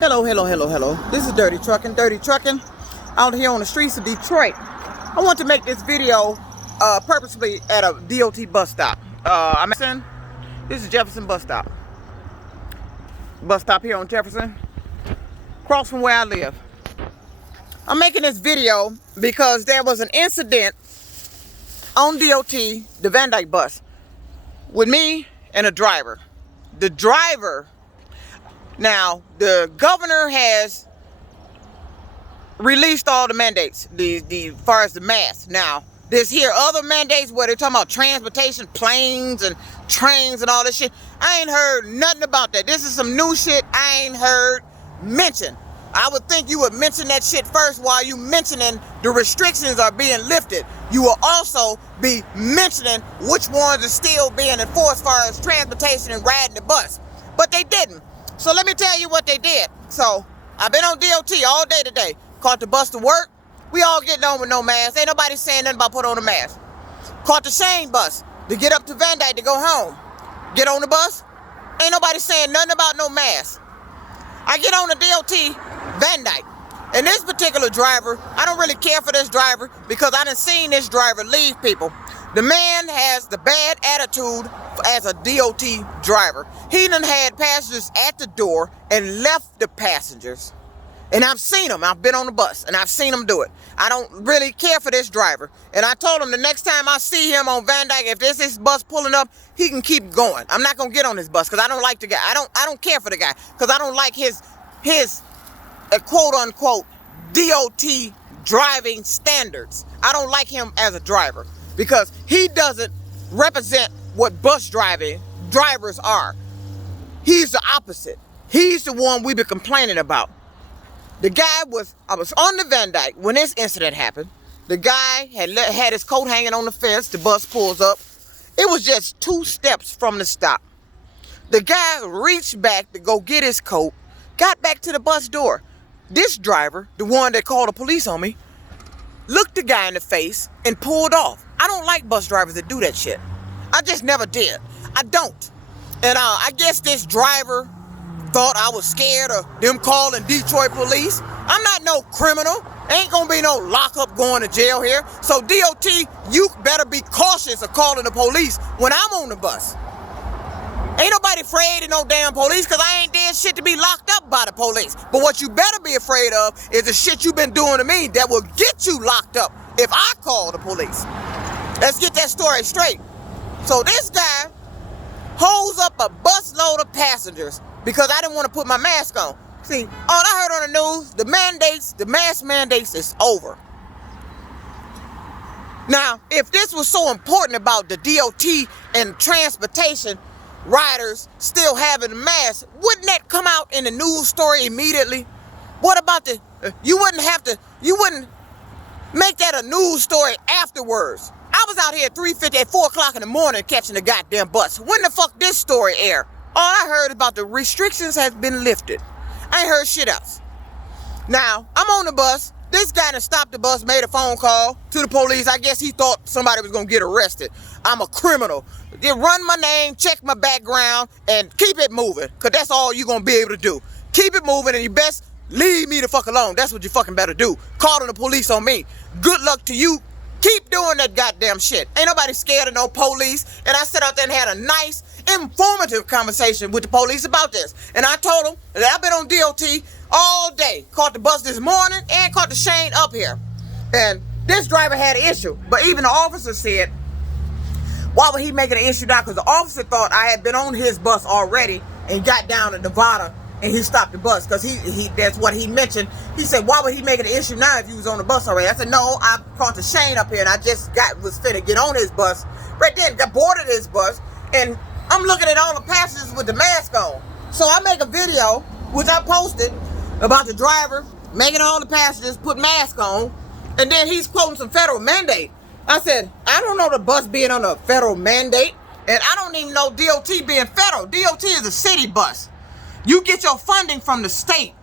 Hello, hello, hello, hello. This is Dirty Trucking out here on the streets of Detroit. I want to make this video purposely at a DOT bus stop. This is Jefferson bus stop. Bus stop here on Jefferson, across from where I live. I'm making this video because there was an incident on DOT, the Van Dyke bus, with me and a driver. The driver, now the governor has released all the mandates, the far as the mask. Now there's here other mandates where they're talking about transportation, planes and trains and all this shit. I ain't heard nothing about that. This is some new shit I ain't heard mentioned. I would think you would mention that shit first while you mentioning the restrictions are being lifted. You will also be mentioning which ones are still being enforced as far as transportation and riding the bus. But they didn't. So let me tell you what they did. So I've been on DOT all day today. Caught the bus to work. We all getting on with no mask. Ain't nobody saying nothing about put on a mask. Caught the Shane bus to get up to Van Dyke to go home. Get on the bus. Ain't nobody saying nothing about no mask. I get on the DOT Van Dyke. And this particular driver, I don't really care for this driver because I done seen this driver leave people. The man has the bad attitude as a DOT driver. He done had passengers at the door and left the passengers. And I've seen him. I've been on the bus and I've seen him do it. I don't really care for this driver. And I told him the next time I see him on Van Dyke, if there's this bus pulling up, he can keep going. I'm not gonna get on his bus because I don't like the guy. I don't care for the guy because I don't like his quote unquote DOT driving standards. I don't like him as a driver because he doesn't represent what bus drivers are. He's the opposite. He's the one we've been complaining about. The guy I was on the Van Dyke when this incident happened. The guy had his coat hanging on the fence. The bus pulls up. It was just 2 steps from the stop. The guy reached back to go get his coat, got back to the bus door. This driver, the one that called the police on me, looked the guy in the face and pulled off. I don't like bus drivers that do that shit. I just never did. I don't. And I guess this driver thought I was scared of them calling Detroit police. I'm not no criminal. Ain't gonna be no lockup going to jail here. So DOT, you better be cautious of calling the police when I'm on the bus. Ain't nobody afraid of no damn police because I ain't did shit to be locked up by the police. But what you better be afraid of is the shit you been doing to me that will get you locked up if I call the police. Let's get that story straight. So this guy holds up a busload of passengers because I didn't want to put my mask on. See, all I heard on the news, the mask mandates is over. Now, if this was so important about the DOT and transportation riders still having a mask, wouldn't that come out in the news story immediately? What about you wouldn't make that a news story afterwards. I was out here at 3:50 at 4 o'clock in the morning catching the goddamn bus. When the fuck this story air? All I heard about the restrictions has been lifted. I ain't heard shit else. Now, I'm on the bus. This guy that stopped the bus made a phone call to the police. I guess he thought somebody was gonna get arrested. I'm a criminal. They run my name, check my background, and keep it moving. Cause that's all you're gonna be able to do. Keep it moving and you best leave me the fuck alone. That's what you fucking better do. Calling the police on me. Good luck to you. Keep doing that goddamn shit. Ain't nobody scared of no police. And I sat out there and had a nice, informative conversation with the police about this. And I told them that I've been on DOT all day. Caught the bus this morning and caught the Shane up here. And this driver had an issue. But even the officer said, why would he make it an issue now? Because the officer thought I had been on his bus already and got down to Nevada and he stopped the bus because he that's what he mentioned. He said, why would he make it an issue now if he was on the bus already? I said, no, I caught the Shane up here and I just was finna get on his bus. Right then, got boarded his bus and I'm looking at all the passengers with the mask on. So I make a video, which I posted, about the driver making all the passengers put masks on, and then he's quoting some federal mandate. I said, I don't know the bus being on a federal mandate, and I don't even know DOT being federal. DOT is a city bus. You get your funding from the state.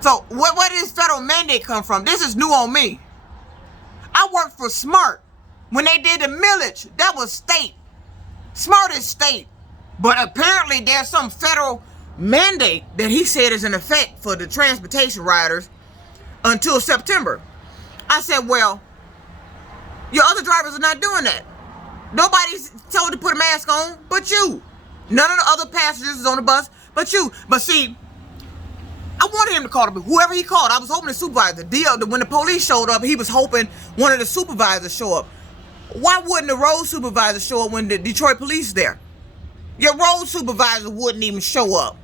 So where did this federal mandate come from? This is new on me. I worked for Smart. When they did the millage, that was state. Smart is state. But apparently there's some federal mandate that he said is in effect for the transportation riders until September. I said, well, your other drivers are not doing that. Nobody's told to put a mask on but you. None of the other passengers is on the bus but you. But see, I wanted him to call whoever he called. I was hoping the supervisor. When the police showed up, he was hoping one of the supervisors show up. Why wouldn't the road supervisor show up when the Detroit police there? Your road supervisor wouldn't even show up.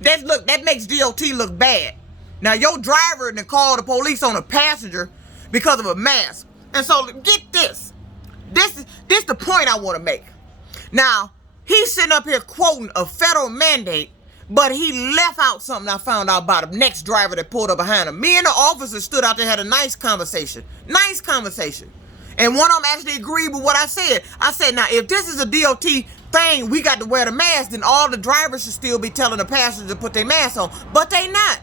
That makes DOT look bad. Now your driver done called the police on a passenger because of a mask. And so get this. This the point I want to make. Now, he's sitting up here quoting a federal mandate, but he left out something I found out about the next driver that pulled up behind him. Me and the officer stood out there, had a nice conversation. Nice conversation. And one of them actually agreed with what I said. I said, now, if this is a DOT thing, we got to wear the mask, then all the drivers should still be telling the passengers to put their mask on. But they not.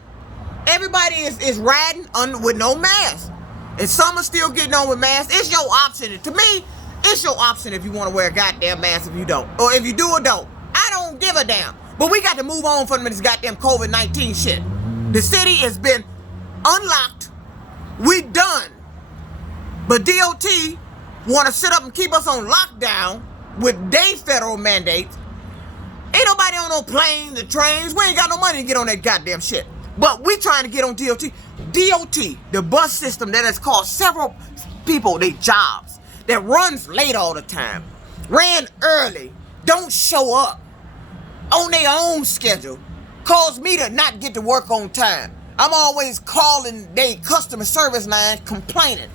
Everybody is riding with no mask. And some are still getting on with masks. It's your option. To me, it's your option if you want to wear a goddamn mask if you don't. Or if you do or don't. I don't give a damn. But we got to move on from this goddamn COVID-19 shit. The city has been unlocked. We done. But DOT want to sit up and keep us on lockdown with their federal mandates. Ain't nobody on no planes or trains. We ain't got no money to get on that goddamn shit. But we trying to get on DOT. DOT, the bus system that has cost several people their jobs, that runs late all the time, ran early, don't show up on their own schedule, caused me to not get to work on time. I'm always calling their customer service line complaining.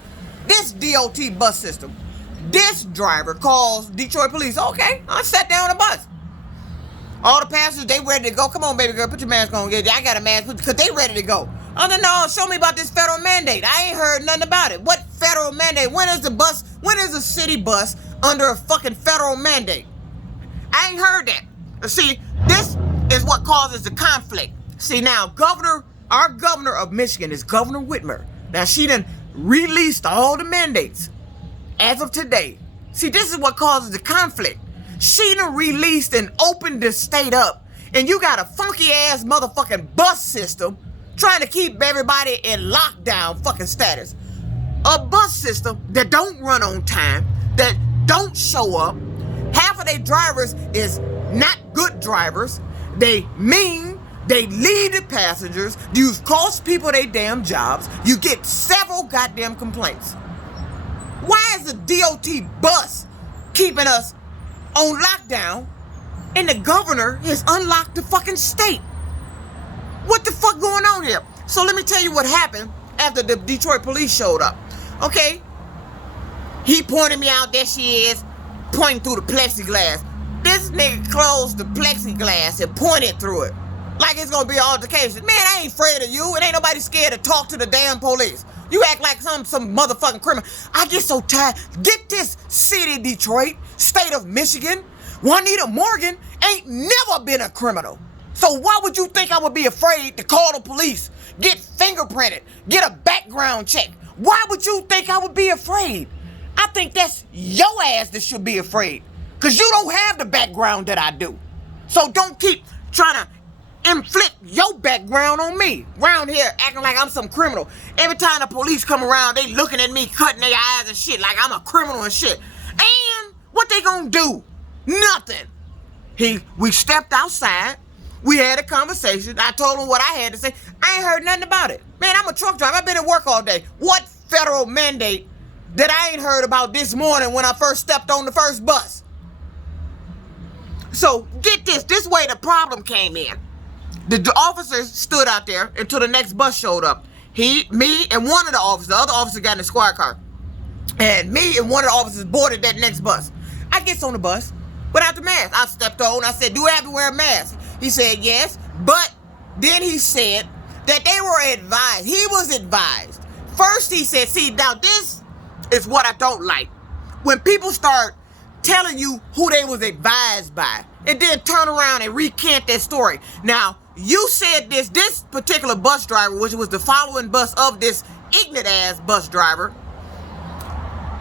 This DOT bus system, this driver calls Detroit police. Okay, I sat down on the bus. All the passengers, they ready to go. Come on, baby girl, put your mask on. I got a mask, because they ready to go. Oh, no, show me about this federal mandate. I ain't heard nothing about it. What federal mandate? When is a city bus under a fucking federal mandate? I ain't heard that. See, this is what causes the conflict. See, now, our governor of Michigan is Governor Whitmer. Now, she done released all the mandates as of today. See, this is what causes the conflict. She done released and opened the state up, and you got a funky ass motherfucking bus system trying to keep everybody in lockdown fucking status. A bus system that don't run on time, that don't show up. Half of their drivers is not good drivers. They mean, they lead the passengers. You've cost people their damn jobs. You get several goddamn complaints. Why is the DOT bus keeping us on lockdown and the governor has unlocked the fucking state? What the fuck going on here? So let me tell you what happened after the Detroit police showed up. Okay? He pointed me out. There she is, pointing through the plexiglass. This nigga closed the plexiglass and pointed through it. Like it's gonna be an altercation. Man, I ain't afraid of you. And ain't nobody scared to talk to the damn police. You act like some motherfucking criminal. I get so tired. Get this, city of Detroit, state of Michigan. Juanita Morgan ain't never been a criminal. So why would you think I would be afraid to call the police, get fingerprinted, get a background check? Why would you think I would be afraid? I think that's your ass that should be afraid. Because you don't have the background that I do. So don't keep trying to inflict your background on me. Around here acting like I'm some criminal. Every time the police come around, they looking at me, cutting their eyes and shit like I'm a criminal and shit. And what they gonna do? Nothing. We stepped outside. We had a conversation. I told him what I had to say. I ain't heard nothing about it. Man, I'm a truck driver. I've been at work all day. What federal mandate that I ain't heard about this morning when I first stepped on the first bus? So get this. This way the problem came in. The officers stood out there until the next bus showed up. Me, and one of the officers, the other officer got in the squad car. And me and one of the officers boarded that next bus. I gets on the bus without the mask. I stepped on. I said, do I have to wear a mask? He said, yes. But then he said that they were advised. He was advised. First he said, see, now this is what I don't like. When people start telling you who they was advised by and then turn around and recant their story. Now, you said this particular bus driver, which was the following bus of this ignorant ass bus driver,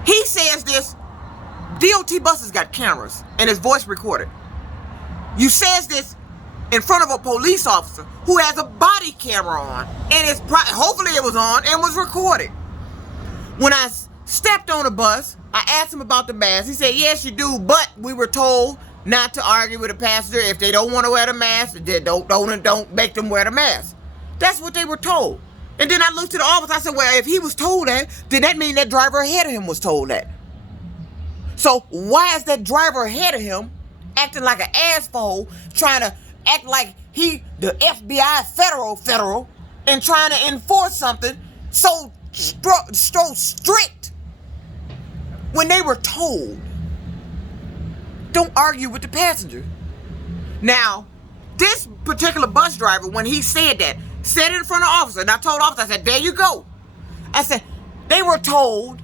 he says this, DOT buses got cameras and his voice recorded. You says this in front of a police officer who has a body camera on, and hopefully it was on and was recorded. When I stepped on the bus, I asked him about the mask. He said, yes, you do, but we were told not to argue with a passenger. If they don't want to wear the mask, then don't make them wear the mask. That's what they were told. And then I looked at the officer. I said, well, if he was told that, then that means that driver ahead of him was told that. So why is that driver ahead of him acting like an asshole, trying to act like he, the FBI federal, and trying to enforce something so strict when they were told, don't argue with the passenger. Now, this particular bus driver, when he said that, said it in front of the officer, and I told the officer, I said, there you go. I said, they were told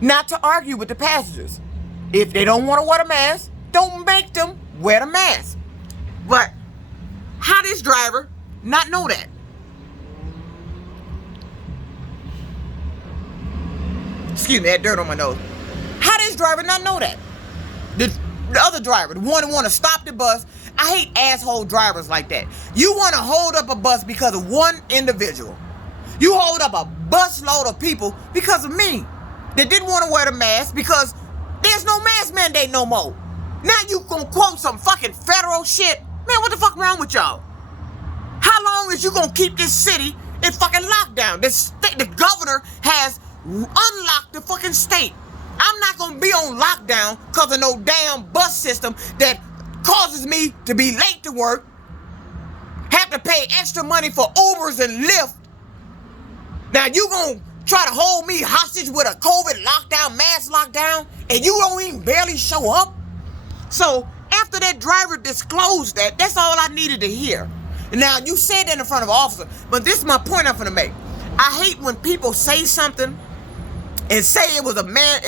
not to argue with the passengers. If they don't want to wear a mask, don't make them wear the mask. But how this driver not know that? Excuse me, that dirt on my nose. How this driver not know that? The other driver, the one who want to stop the bus. I hate asshole drivers like that. You want to hold up a bus because of one individual. You hold up a bus load of people because of me that didn't want to wear the mask because there's no mask mandate no more. Now you gonna quote some fucking federal shit? Man, what the fuck wrong with y'all? How long is you gonna keep this city in fucking lockdown? The governor has unlocked the fucking state. I'm not gonna be on lockdown because of no damn bus system that causes me to be late to work, have to pay extra money for Ubers and Lyft. Now you gonna try to hold me hostage with a COVID lockdown, mass lockdown, and you don't even barely show up? So after that driver disclosed that, that's all I needed to hear. Now you said that in front of an officer, but this is my point I'm gonna make. I hate when people say something and say it was a man,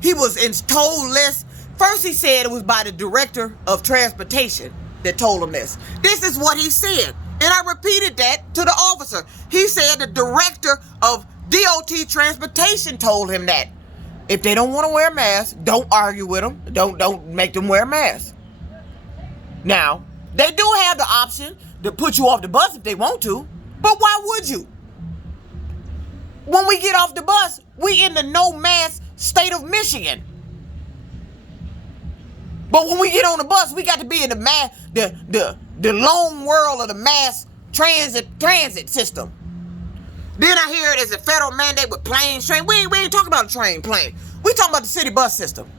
he was told less. First he said it was by the director of transportation that told him this. This is what he said. And I repeated that to the officer. He said the director of DOT transportation told him that. If they don't want to wear a mask, don't argue with them. Don't make them wear a mask. Now, they do have the option to put you off the bus if they want to. But why would you? When we get off the bus, we in the no mask state of Michigan. But when we get on the bus, we got to be in the lone world of the mass transit system. Then I hear there's a federal mandate with planes, train. We ain't talking about a plane. We talking about the city bus system.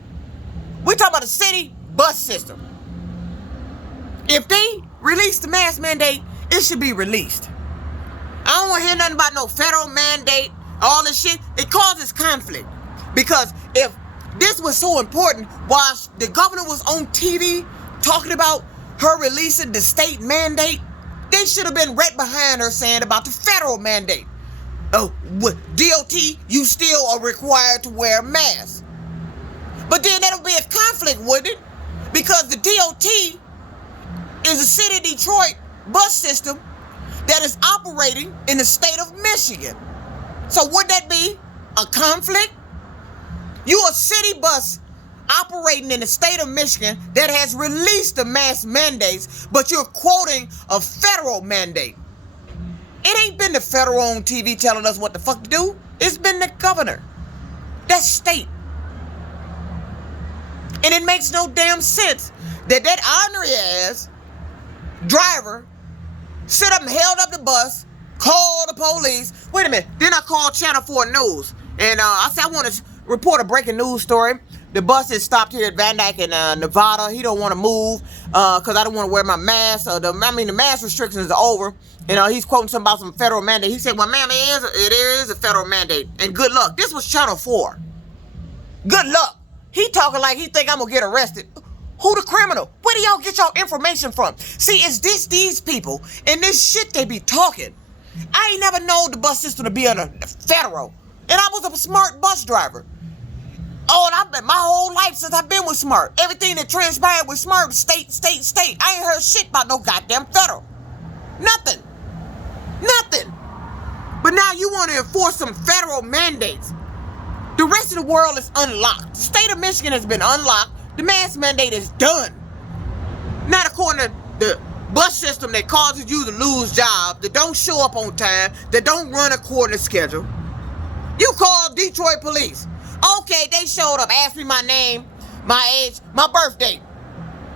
We talking about the city bus system. If they release the mask mandate, it should be released. I don't want to hear nothing about no federal mandate, all this shit. It causes conflict. Because if this was so important, while the governor was on TV talking about her releasing the state mandate, they should have been right behind her saying about the federal mandate. With DOT, you still are required to wear a mask. But then that'll be a conflict, wouldn't it? Because the DOT is a city of Detroit bus system that is operating in the state of Michigan. So would that be a conflict? You a city bus operating in the state of Michigan that has released the mask mandates, but you're quoting a federal mandate. It ain't been the federal on TV telling us what the fuck to do. It's been the governor. That's state. And it makes no damn sense that honorary ass driver sit up and held up the bus, called the police. Wait a minute. Then I called Channel 4 News. And I said, I want to report a breaking news story. The bus is stopped here at Van Dyke in Nevada. He don't want to move because I don't want to wear my mask. The mask restrictions are over. He's quoting something about some federal mandate. He said, well, ma'am, it is a federal mandate. And good luck. This was Channel 4. Good luck. He talking like he think I'm going to get arrested. Who the criminal? Where do y'all get y'all information from? See, it's these people and this shit they be talking. I ain't never known the bus system to be under federal. And I was a smart bus driver. Oh, and I've been my whole life since I've been with Smart. Everything that transpired with Smart, state. I ain't heard shit about no goddamn federal. Nothing. But now you want to enforce some federal mandates. The rest of the world is unlocked. The state of Michigan has been unlocked. The mask mandate is done. Not according to bus system that causes you to lose jobs, that don't show up on time, that don't run according to schedule. You call Detroit police. Okay, they showed up, asked me my name, my age, my birthday.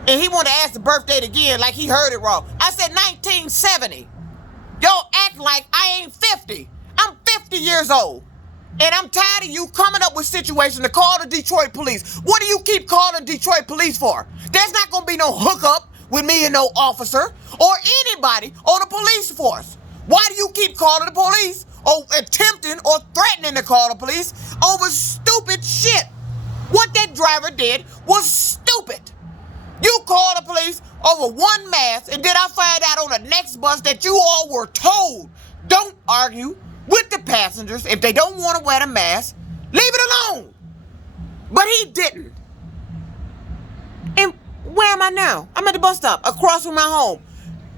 And he wanted to ask the birthday again like he heard it wrong. I said 1970. Y'all act like I ain't 50. I'm 50 years old. And I'm tired of you coming up with situations to call the Detroit police. What do you keep calling Detroit police for? There's not going to be no hookup with me and no officer or anybody on the police force. Why do you keep calling the police or attempting or threatening to call the police over stupid shit? What that driver did was stupid. You call the police over one mask, and then I find out on the next bus that you all were told, don't argue with the passengers. If they don't want to wear the mask, leave it alone. But he didn't. And where am I now? I'm at the bus stop across from my home.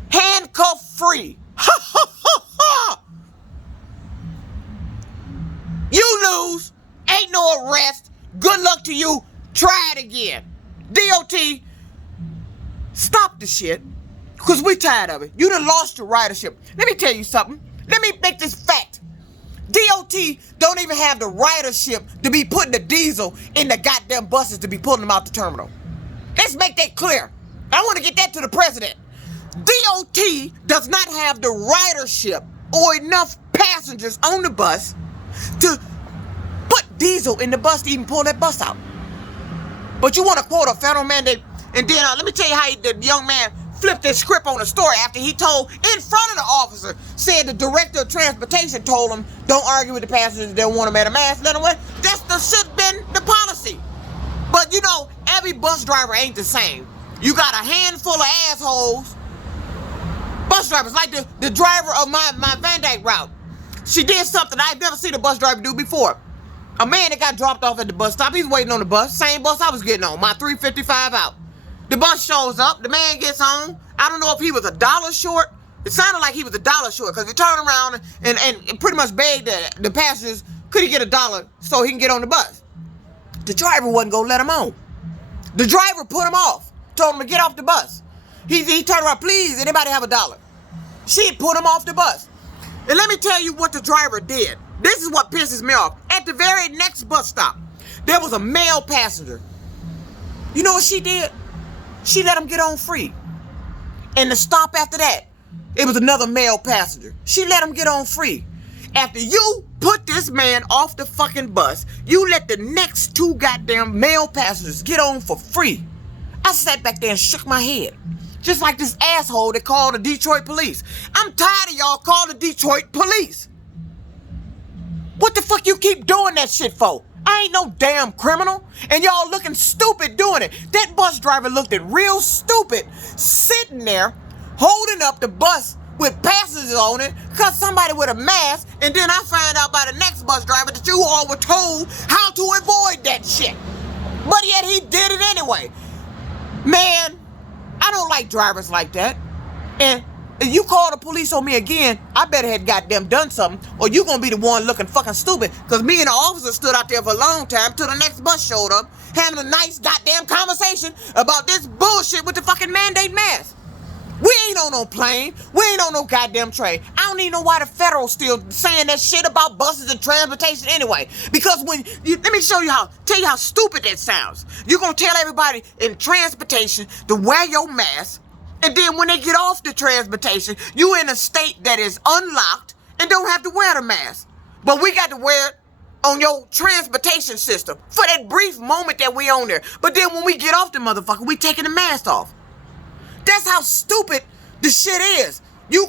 Handcuff free. You lose. Ain't no arrest. Good luck to you. Try it again. DOT, stop the shit, because we tired of it. You done lost your ridership. Let me tell you something. Let me make this fact. DOT don't even have the ridership to be putting the diesel in the goddamn buses to be pulling them out the terminal. Let's make that clear. I want to get that to the president. DOT does not have the ridership or enough passengers on the bus to put diesel in the bus to even pull that bus out. But you want to quote a federal mandate, and then let me tell you how the young man flipped his script on the story after he told in front of the officer, said the director of transportation told him, don't argue with the passengers, they don't want to wear a mask, let them wear. That should have been the policy. But you know, every bus driver ain't the same. You got a handful of assholes, bus drivers, like the driver of my Van Dyke route. She did something I've never seen a bus driver do before. A man that got dropped off at the bus stop, he's waiting on the bus, same bus I was getting on, my 355 out. The bus shows up, the man gets on. I don't know if he was $1 short. It sounded like he was $1 short, because he turned around and pretty much begged the passengers, could he get $1 so he can get on the bus? The driver wasn't going to let him on. The driver put him off, told him to get off the bus. He turned around, please, anybody have $1? She put him off the bus. And let me tell you what the driver did. This is what pisses me off. At the very next bus stop, there was a male passenger. You know what she did? She let him get on free. And the stop after that, it was another male passenger. She let him get on free. After you put this man off the fucking bus, you let the next two goddamn male passengers get on for free. I sat back there and shook my head. Just like this asshole that called the Detroit police. I'm tired of y'all calling the Detroit police. What the fuck you keep doing that shit for? I ain't no damn criminal, and y'all looking stupid doing it. That bus driver looked real stupid sitting there holding up the bus with passengers on it because somebody with a mask, and then I find out by the next bus driver that you all were told how to avoid that shit. But yet he did it anyway. Man, I don't like drivers like that. And if you call the police on me again, I better have goddamn done something, or you gonna be the one looking fucking stupid, because me and the officer stood out there for a long time till the next bus showed up, having a nice goddamn conversation about this bullshit with the fucking mandate mask. We ain't on no plane. We ain't on no goddamn train. I don't even know why the federal's still saying that shit about buses and transportation anyway. Because let me tell you how stupid that sounds. You're gonna tell everybody in transportation to wear your mask, and then when they get off the transportation, you in a state that is unlocked and don't have to wear the mask. But we got to wear it on your transportation system for that brief moment that we on there. But then when we get off the motherfucker, we taking the mask off. That's how stupid the shit is. You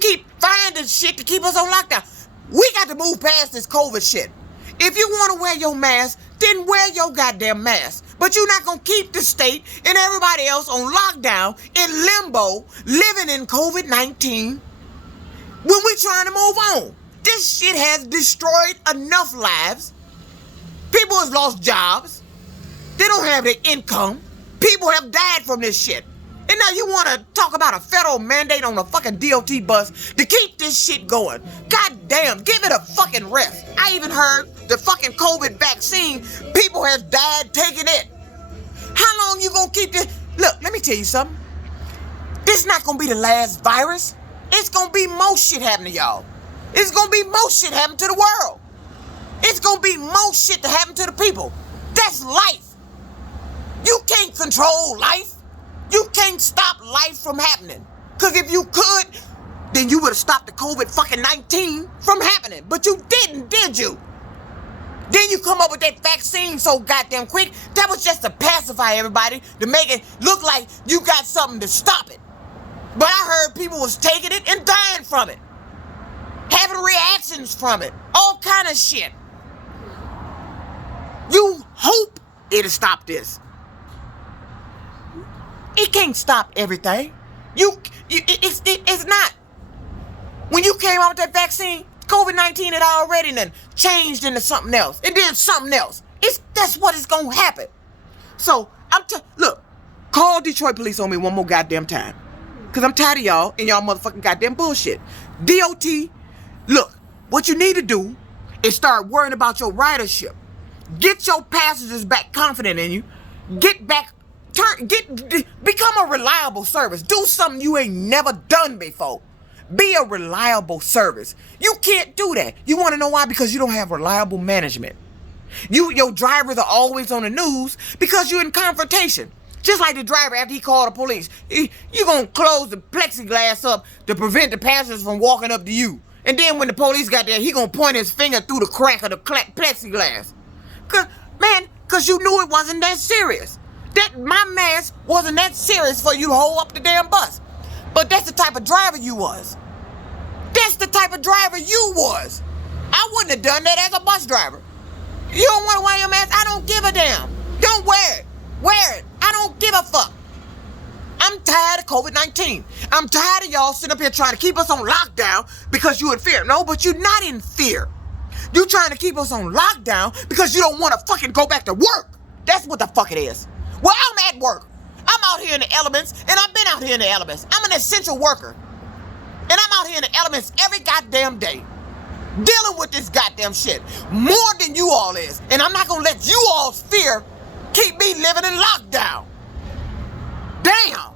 keep finding shit to keep us on lockdown. We got to move past this COVID shit. If you want to wear your mask, then wear your goddamn mask. But you're not going to keep the state and everybody else on lockdown, in limbo, living in COVID-19 when we're trying to move on. This shit has destroyed enough lives. People have lost jobs. They don't have their income. People have died from this shit. And now you want to talk about a federal mandate on a fucking DOT bus to keep this shit going. God damn, give it a fucking rest. I even heard the fucking COVID vaccine, people have died taking it. How long you gonna keep this? Look, let me tell you something. This not gonna be the last virus. It's gonna be more shit happening to y'all. It's gonna be more shit happening to the world. It's gonna be more shit to happen to the people. That's life. You can't control life. You can't stop life from happening. Because if you could, then you would have stopped the COVID-19 from happening. But you didn't, did you? Then you come up with that vaccine so goddamn quick. That was just to pacify everybody, to make it look like you got something to stop it. But I heard people was taking it and dying from it. Having reactions from it. All kind of shit. You hope it'll stop this. It can't stop everything. It's not. When you came out with that vaccine, COVID-19 had already done changed into something else. And then something else. That's what is going to happen. So, look, call Detroit police on me one more goddamn time. Because I'm tired of y'all and y'all motherfucking goddamn bullshit. DOT, look, what you need to do is start worrying about your ridership. Get your passengers back confident in you. Become a reliable service. Do something you ain't never done before. Be a reliable service. You can't do that. You want to know why? Because you don't have reliable management. Your drivers are always on the news because you're in confrontation. Just like the driver after he called the police. You're going to close the plexiglass up to prevent the passengers from walking up to you. And then when the police got there, he going to point his finger through the crack of the plexiglass. Because you knew it wasn't that serious. That my mask wasn't that serious for you to hold up the damn bus. But that's the type of driver you was. That's the type of driver you was. I wouldn't have done that as a bus driver. You don't want to wear your mask? I don't give a damn. Don't wear it. Wear it. I don't give a fuck. I'm tired of COVID-19. I'm tired of y'all sitting up here trying to keep us on lockdown because you in fear. No, but you're not in fear. You trying to keep us on lockdown because you don't want to fucking go back to work. That's what the fuck it is. Well, I'm at work. I'm out here in the elements, and I've been out here in the elements. I'm an essential worker. And I'm out here in the elements every goddamn day. Dealing with this goddamn shit. More than you all is. And I'm not going to let you all's fear keep me living in lockdown. Damn.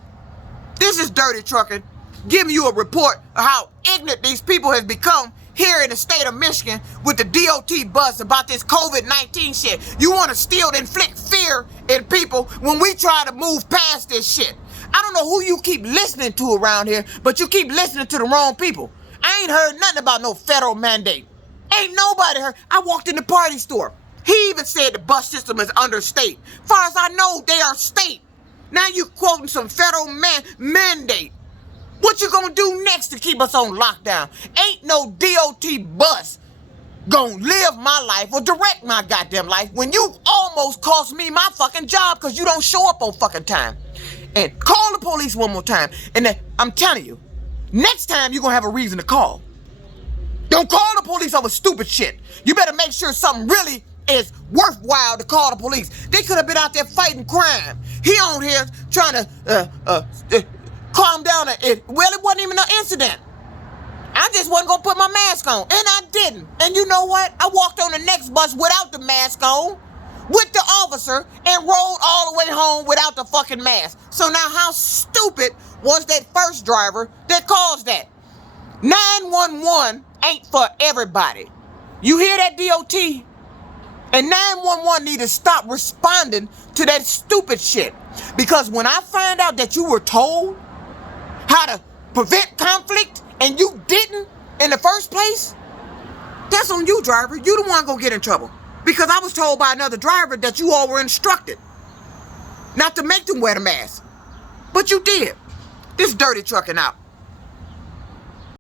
This is Dirty Trucking, giving you a report of how ignorant these people has become here in the state of Michigan with the DOT bus about this COVID-19 shit. You want to still inflict fear in people when we try to move past this shit. I don't know who you keep listening to around here, but you keep listening to the wrong people. I ain't heard nothing about no federal mandate. Ain't nobody heard. I walked in the party store. He even said the bus system is under state. Far as I know, they are state. Now you quoting some federal mandate. What you gonna do next to keep us on lockdown? Ain't no DOT bus gonna live my life or direct my goddamn life when you almost cost me my fucking job because you don't show up on fucking time. And call the police one more time. And then, I'm telling you, next time you're gonna have a reason to call. Don't call the police over stupid shit. You better make sure something really is worthwhile to call the police. They could have been out there fighting crime. He on here trying to calm down. Well, it wasn't even an incident. I just wasn't gonna put my mask on, and I didn't. And you know what? I walked on the next bus without the mask on, with the officer, and rode all the way home without the fucking mask. So now how stupid was that first driver that caused that? 911 ain't for everybody. You hear that, DOT? And 911 need to stop responding to that stupid shit. Because when I find out that you were told how to prevent conflict and you didn't in the first place, that's on you, driver. You the one gonna get in trouble. Because I was told by another driver that you all were instructed not to make them wear the mask. But you did. This Dirty Trucking out.